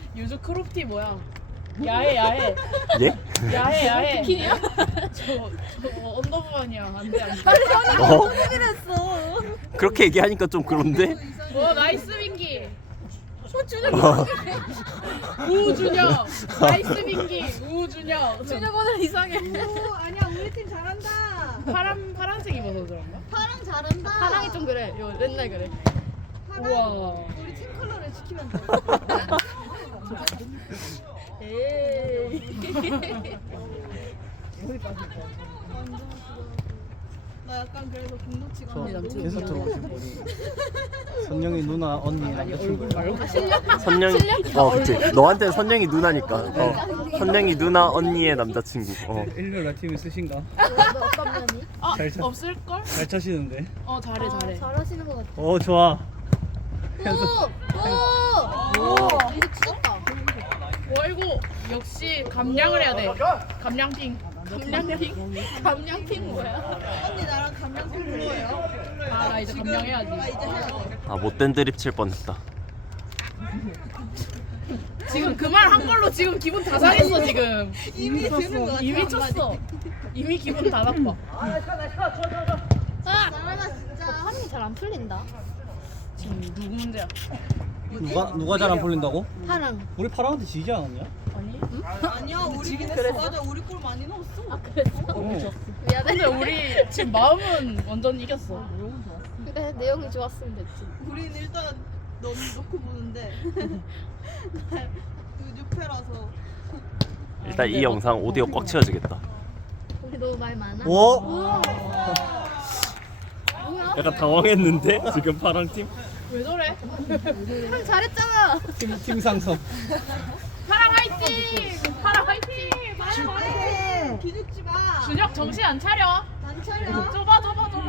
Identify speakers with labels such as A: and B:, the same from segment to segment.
A: 유주 크롭티 뭐야? 야해.
B: 예?
A: 야해.
C: 비키니야?
A: 저 언더부안이야. 안 돼.
B: 어?
C: 그랬어.
B: 그렇게 얘기하니까 좀 그런데?
A: 나이스 빙기.
B: 어.
A: 우준혁. 나이스 빙기. 우준혁.
C: 준혁 오늘 이상해.
D: 오 아니야 우리 팀 잘한다.
A: 파란색 입어서 그런가?
D: 파랑 잘한다.
C: 파랑이 좀 그래. 요 맨날 그래.
A: 우와.
D: 우리 팀 컬러를 지키면 돼.
C: 에이.
D: 나 약간 그래서 공노치가
E: 저
A: 남친
E: 계속
A: 귀여워.
E: 들어오신 분이 선영이 누나 언니
A: 얼굴 말고.
B: 선영이 그치 너한테는 선영이 누나니까 선영이 누나 언니의 남자친구
E: 일요일 날 팀에 쓰신가?
C: 너 어떤 면이?
E: 잘 차,
A: 없을걸?
E: 잘 차시는데.
A: 잘해.
C: 잘하시는 것 같아.
E: 좋아.
C: 오! 이거 찢었다.
A: 아이고 역시 감량을 해야 돼. 감량핑.
C: 감량핑 뭐야?
D: 언니 나랑 감량 컬러예요.
A: 나 이제 감량해야지.
D: 나 이제 해야 돼.
B: 못된 드립 칠 뻔했다.
A: 지금 그 말 한 걸로 지금 기분 다 상했어 지금.
D: 이미 드는 거 같아.
A: 이미 쳤어. 이미 기분 다 나빠.
D: 잘한다 진짜.
C: 파랑이 잘 안 풀린다.
A: 지금 누구 문제야?
E: 누가 잘 안 풀린다고?
C: 파랑.
E: 우리 파랑한테 지지 않았냐?
A: 아니?
D: 아니야 우리 그랬어. 맞아 우리 골 많이 넣었어.
C: 그랬어?
A: 근데
C: 미안해.
A: 우리 지금 마음은 완전 이겼어.
C: 그래 내용이 좋았으면 됐지.
D: 우리는 일단 너무 놓고 보는데 그 6패라서
B: 일단 이 영상 오디오 꽉 채워지겠다.
C: 우리 너무 말 많아.
E: 오?
C: 뭐야?
B: 약간 당황했는데 지금 파랑 팀?
A: 왜 저래?
C: 형 잘했잖아.
E: 팀 상성.
A: 파랑 화이팅! 파랑 화이팅! 말해.
D: 기죽지 마.
A: 준혁 정신 안 차려.
D: 안 차려.
A: 좁아.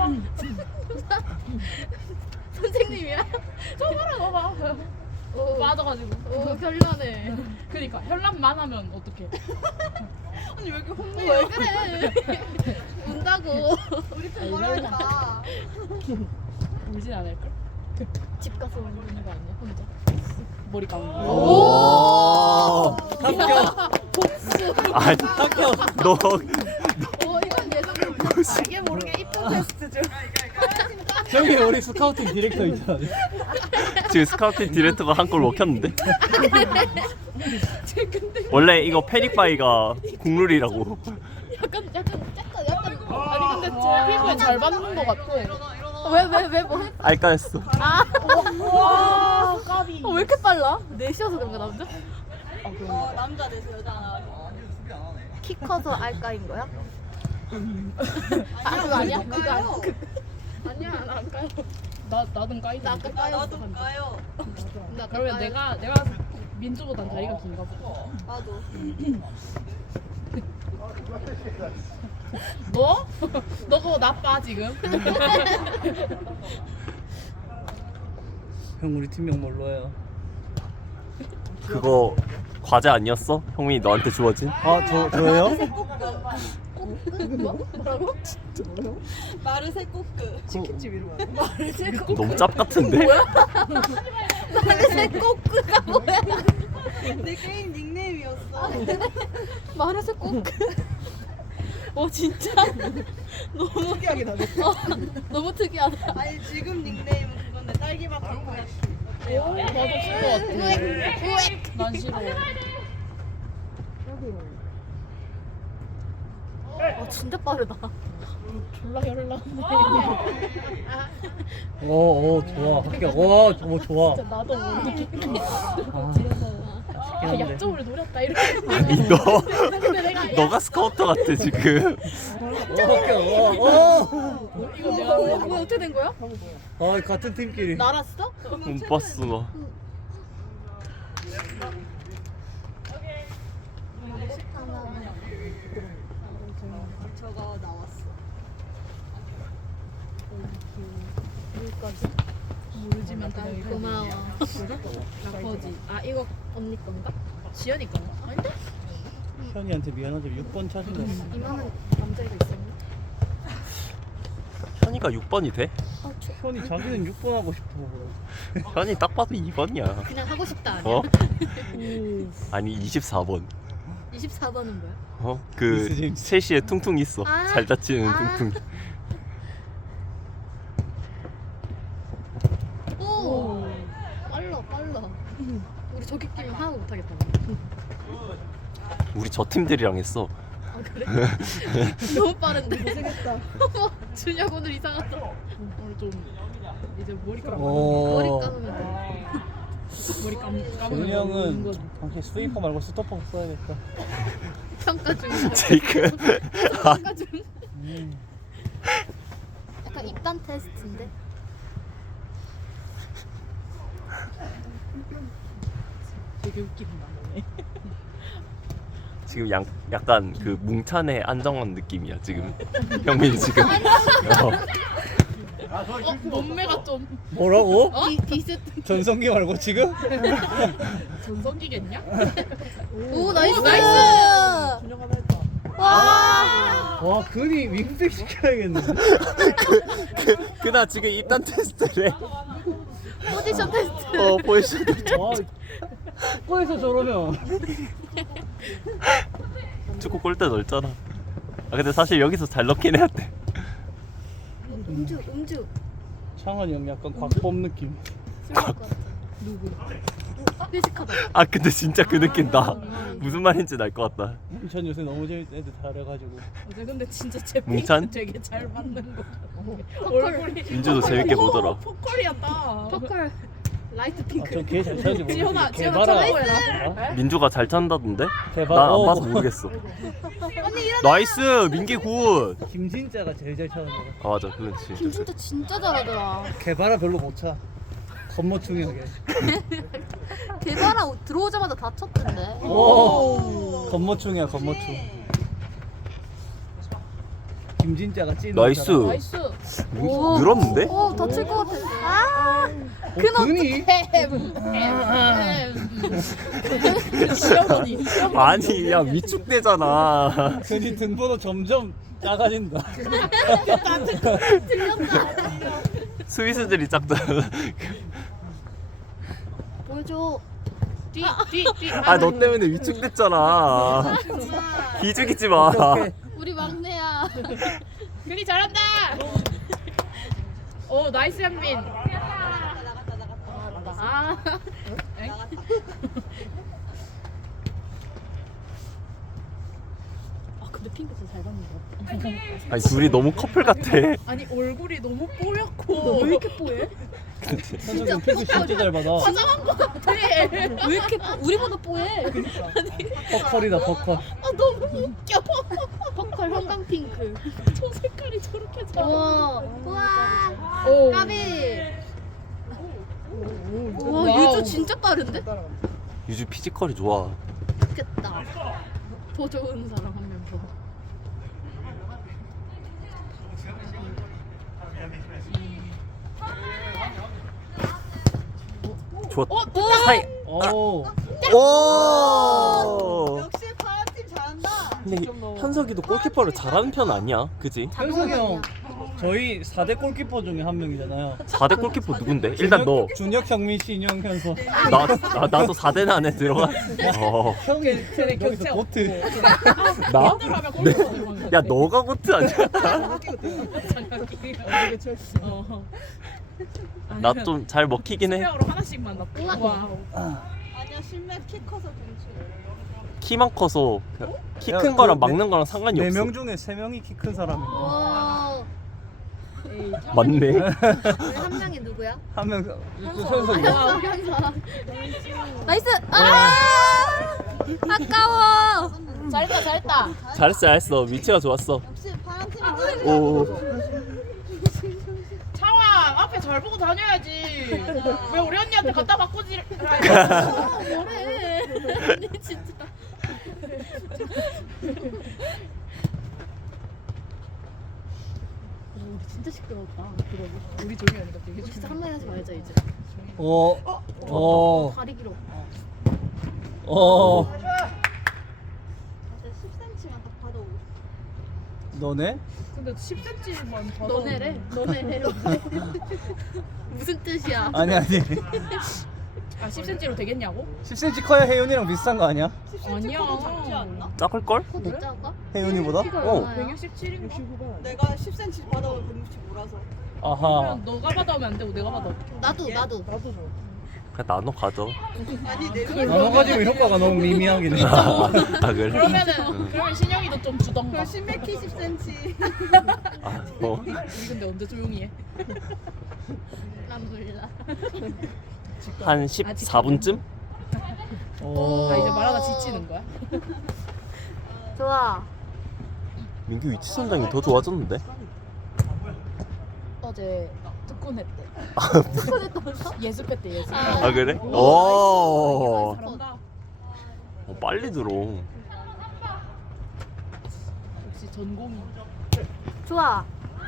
C: 선생님이야?
A: 좁아라 너봐.
C: 오,
A: 빠져가지고.
C: 오 별로네.
A: 그니까 혈납만 하면 어떡해.
D: 언니 왜 이렇게 혼내?
C: 왜 그래? 운다고.
D: 우리 편 말하니까.
A: 울진 않을걸?
C: 집 가서 우는 거 아니야 혼자?
A: 머리 감는 거.
B: 오!
E: 합격.
B: 아, 너
C: 오 이건 예상도
A: 이게 모르게 입학 테스트 중.
E: 저기 우리 스카우팅 디렉터 있잖아.
B: 지금 스카우팅 디렉터가 한 골 먹혔는데? 원래 이거 패닉바이가 국룰이라고.
C: 약간
A: 아니 근데 제 피부에 잘 받는 거 같아.
C: 왜 뭐?
B: 알까였어.
C: 아,
A: 와 까비.
C: 왜 이렇게 빨라? 4시여서 그런가 남자?
D: 남자 돼서 여자 안 하고.
C: 키 커서 알까인 거야? 그거 아니야? 그거 아니야? 아니야 나안 까요.
A: 나든 까이든.
C: 나 아까 까였어.
D: 나도 까요.
C: 나 아까
A: 그러면
C: 까였어.
A: 내가 민주보단 다리가 긴가 보다.
D: 나도.
A: 너? 너 그거 나빠 지금.
E: 형 우리 팀명 뭘로 해요?
B: 그거 과제 아니었어? 형이 너한테 주어진?
E: 저요?
C: 뭐라고?
D: 마르세 꼬끄.
B: 너무 짭 같은데?
C: 마르세 꼬끄가 뭐야?
D: 내 게임 닉네임이었어.
C: 마르세 꼬끄. 진짜 너무 특이하게 나왔어. 너무 특이하다.
D: 아니 지금 닉네임은 그건데 딸기맛 꼬끄.
A: 나도 싫어 같아. 난 싫어.
C: 진짜 빠르다.
A: 졸라 혈나네.
E: 좋아. 합격. 좋아.
A: 진짜 나도 모르게.
E: 아,
A: 약점을 노렸다 이렇게.
B: 아니
A: 근데 내가
B: 너가 스카우터 같아 지금.
E: 합격.
A: 이거 내가
C: 뭐야 어떻게 된 거야?
E: 같은 팀끼리.
C: 날았어?
B: 못 봤어 너.
D: 저거 나왔어.
C: 여기까지.
A: 모르지만 그냥 이거
C: 고마워.
A: 라퍼지. 이거
C: 언니 건가?
A: 지연이 건가? 아닌데?
E: 현이한테 미안하지만 6번 차신 거.
C: 이만한 남자애가 있었네.
B: 현이가 6번이 돼?
C: 아
E: 현이 자기는 6번 하고 싶어.
B: 현이 딱 봐도 2번이야.
C: 그냥 하고 싶다 아니야?
B: 어? 아니 24번.
C: 24번은 뭐야?
B: 어? 그
E: 미스 제임스.
B: 3시에 퉁퉁 있어.
C: 아.
B: 잘 다치는
C: 아.
B: 퉁퉁.
C: 오 빨라. 우리 저기 끼면 하나도 못하겠다.
B: 우리 저 팀들이랑 했어.
C: 아 그래? 너무 빠른데. 고생했다. 준혁 오늘 이상하다.
A: 오늘 좀 이제 머리 감아.
C: 머리
E: 오.
C: 감으면 돼.
A: 머리 감으면
E: 준이 형은 당신 스위퍼 말고 스토퍼 써야겠다.
C: 평가 중.
B: 제이크.
C: 평가 중.
E: 음.
C: 약간 입단 테스트인데.
A: 되게 웃긴다.
B: 지금 약간 그 뭉찬의 안정환 느낌이야 지금. 형민이 지금.
A: 몸매가 좀
E: 뭐라고?
C: 비슷.
E: 전성기 말고 지금?
A: 전성기겠냐?
C: 오 나이스.
A: 준혁아 했다.
C: 와.
E: 와 근이 윙백 시켜야겠는데.
B: 그나 지금 입단 테스트래.
C: 포지션 테스트.
B: 포지션.
E: 와 축구에서 저러면
B: 축구 골대 넓잖아. 아 근데 사실 여기서 잘 넣긴 해야 돼.
C: 음주.
E: 창환이 형 약간 곽범 느낌.
C: 누구? 회식하다.
B: 아 근데 진짜 그 느낌 나. 무슨 말인지 알 것 같다.
E: 전 요새 너무 재밌는 애들 잘해가지고.
A: 어제 근데 진짜 제
B: 뭉찬?
A: 핑크 되게 잘 맞는 거 같아.
C: 퍼컬.
A: 얼굴이
B: 민주도 재밌게 보더라.
A: 포컬이었다.
C: 퍼컬. 라이트 핑크.
E: 아전걔 잘 찾지 모르겠어.
A: 지현아
E: 개바라.
A: 나이스.
B: 민주가 잘 찬다던데?
E: 개바라.
B: 난 안 봐서 모르겠어. 나이스 민기 굿.
E: 김진짜가 제일 잘 차는 거야.
B: 아 맞아 그건 진짜.
C: 김진짜 진짜 잘하더라.
E: 개바라 별로 못 차. 겉멋충이하게.
C: 대바라 들어오자마자 다 쳤던데.
E: 오. 겉멋충이야 겉멋충. 김진짜가 찐.
B: 나이스.
A: 나이스.
C: 오.
B: 늘었는데?
C: 오 다칠 것 같아. 아.
E: 근이?
A: 시어머니.
B: 아니 야 위축되잖아.
E: 근이 등번호 점점 작아진다.
B: 스위스들이 작다.
C: 보여줘.
A: 뒤.
B: 아 너 때문에 위축됐잖아. 기죽이지 마.
C: 우리 막내야.
A: 근이 잘한다. 오 나이스 현민.
C: 아. 아 근데 핑크 진짜 잘 받는 거 같아.
B: 아니 둘이 너무 커플 같아.
A: 아니 얼굴이 너무 뽀얗고 왜 이렇게 뽀해?
E: 현석이 핑크 진짜 잘 받아.
A: 화장한 거 같아.
C: 왜 이렇게 우리보다 뽀해?
E: 버컬이다 버컬.
A: 아 너무 웃겨.
C: 퍼컬 형광 핑크.
A: 저 색깔이 저렇게 잘.
C: 우와. 우와.
A: 오.
C: 까비. 와
A: 와우.
C: 유주 진짜 빠른데?
B: 유주 피지컬이 좋아.
C: 좋겠다. 더 좋은 사람 한 명 더.
B: 좋아.
A: 어,
B: 사이.
E: 오.
B: 오.
D: 역시 파란팀 잘한다.
B: 근데 현석이도 골키퍼를 잘하는 편 아니야, 그지?
E: 현석이 형 저희 4대 골키퍼 중에 한 명이잖아요.
B: 4대 골키퍼 누군데? 일단 너.
E: 준혁, 경민, 신영, 현석.
B: 나도 4대 안에 들어가. 어.
E: 형이
A: 쟤네
E: 여기서
A: 교체
E: 보트.
B: 나?
A: 하면 골 넣는
B: 야 너가 고트 아니야?
A: 장난기. 어.
B: 나 좀 잘 먹히긴 해.
A: 스페어로 하나씩만 넣고. 와우.
D: 아니야 실내 키 커서 괜찮아.
B: 키만 커서 키 큰
E: 야,
B: 거랑
E: 그
B: 막는 거랑 상관이 없어.
E: 4명 중에 3명이 키 큰 사람인데.
C: 와.
B: 맞네.
C: 우리 한 명이 누구야?
E: 한 명
C: 현석.
E: 현석이야.
C: 현석. 나이스. 아! 아까워.
A: 잘했다.
B: 잘했어. 위치가 좋았어.
D: 역시 파란팀이
B: 오.
A: 창왕 앞에 잘 보고 다녀야지. 왜 우리 언니한테 갖다 바꾸지?
C: 뭐래? 아니 진짜. 우리 진짜 시끄러웠다.
A: 우리 조용히 하니까 되게
C: 진짜 한 마디 하지 말자 이제. 다리 길어.
D: 진짜 10cm만 딱 받아오고.
E: 너네?
A: 근데 10cm만 더.
C: 너네래. 너네. 무슨 뜻이야?
E: 아니
A: 아 10cm로 되겠냐고?
E: 10cm 커야 혜윤이랑 비슷한 거 아니야?
A: 아니야.
D: 작지 않나?
B: 작을걸?
C: 코도 작아?
E: 혜윤이보다?
A: 키가
B: 어.
A: 167인가?
D: 내가 10cm 받아오면 165라서.
E: 아하.
A: 그러면 너가 받아오면 안 되고 내가 받아올게.
C: 나도.
A: 나도 줘.
B: 그냥 나눠 가져.
D: 아니 내
E: 나눠 가지고 효과가 너무 미미하긴 해.
B: 아 그래?
A: 그러면 신영이도 좀 주던가.
D: 그럼 신맥키 10cm.
B: 아,
A: 우리 근데 언제 조용히 해?
C: 난 몰라.
B: 한 14분쯤?
A: 나 이제 말하다 지치는 거야?
C: 좋아.
B: 민규 위치 선정이 더 좋아졌는데?
A: 어제 특훈했대.
C: 특훈했다면서?
A: 예습회 때 예습.
B: 아 그래? 오.
A: 잘한다.
B: 빨리 들어.
A: 역시 전공이.
C: 좋아.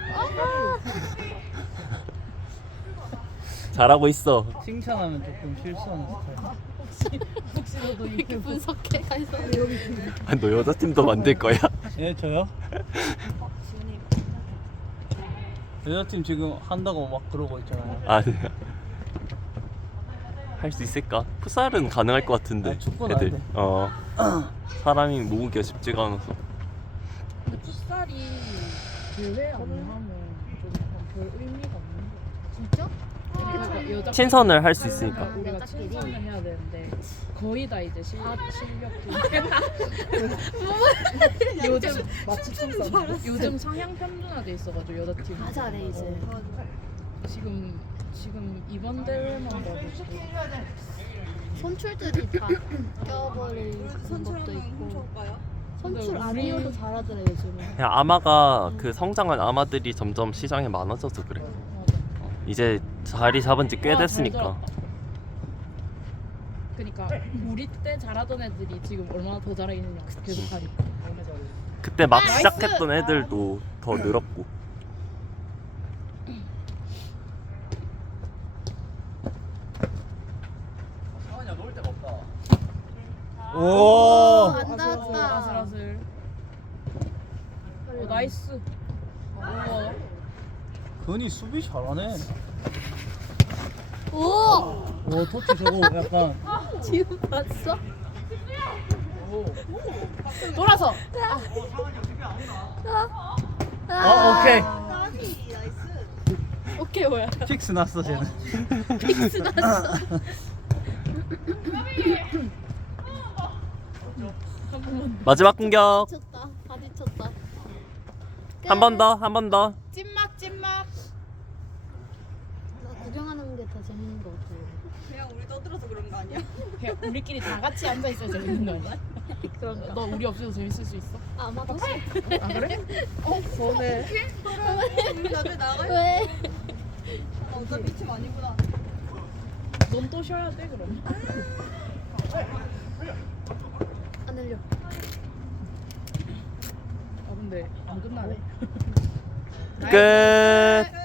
B: 잘하고 있어.
E: 칭찬하면 조금 실수하는 스타일.
A: 혹시 너도
C: 이렇게 분석해 가서.
B: 아, 너 여자팀도 만들 거야?
E: 예, 저요? 여자팀 지금 한다고 막 그러고 있잖아요.
B: 아니야. 할 수 있을까? 풋살은 가능할 것 같은데.
E: 아, 축구는 안 돼.
B: 사람이 모으기가 쉽지가 않아서.
A: 근데 풋살이 대회 안 하면 좀 별 의미가 없는 거.
C: 진짜?
A: 그러니까 여자
B: 친선을 할 수 있으니까.
A: 우리가
C: 여자끼리.
A: 친선을 해야 되는데 거의 다 이제 실력도 요즘 요즘 상향 편준화돼 있어가지고 여자팀
C: 다 잘해 이제.
A: 지금 이번 대회만 봐도
C: 선출들이 다 껴버린 것도
D: 선출하면
C: 있고.
D: 훔쳐올까요?
C: 선출
A: 근데
C: 아니어도
A: 우리-
C: 잘하더라 요즘에.
B: 그냥 아마가 그 성장한 아마들이 점점 시장에 많아져서 그래. 이제 자리 잡은 지 꽤
A: 와, 잘
B: 됐으니까.
A: 들었다. 그러니까 우리 때 잘하던 애들이 지금 얼마나 더 잘하겠느냐 계속 하니까.
B: 그때 막
A: 나이스!
B: 시작했던 애들도 더 늘었고.
E: 오!
C: 안 닿았다.
A: 아슬아슬. 나이스. 우와.
E: 근이 수비 잘하네.
C: 오!
E: 오, 토치 저거 약간
C: 지금 봤어?
A: 돌아서.
E: 오케이.
D: 까비 나이스.
C: 오케이 뭐야?
E: 킥스 났어, 쟤는.
C: 픽스 났어.
B: 마지막 공격.
C: 쳤다. 바디 쳤다.
B: 한 번 더, 한 번 더.
A: 찐막.
C: 나 구경하는 게 더 재밌는 것 같아.
D: 그냥 우리 떠들어서 그런 거 아니야?
A: 그냥 우리끼리 다 같이 앉아 있어야 재밌는 거 아니야?
C: 그런가?
A: 너 우리 없어도 재밌을 수 있어?
C: 아마도.
A: 아 그래? 너네.
D: 우리 나중에 나가요?
C: 왜?
D: 어차피 이팀 아니구나.
A: 넌 또 쉬어야 돼 그럼.
C: 안 흘려.
A: 아 근데 안 끝나네.
B: 끝.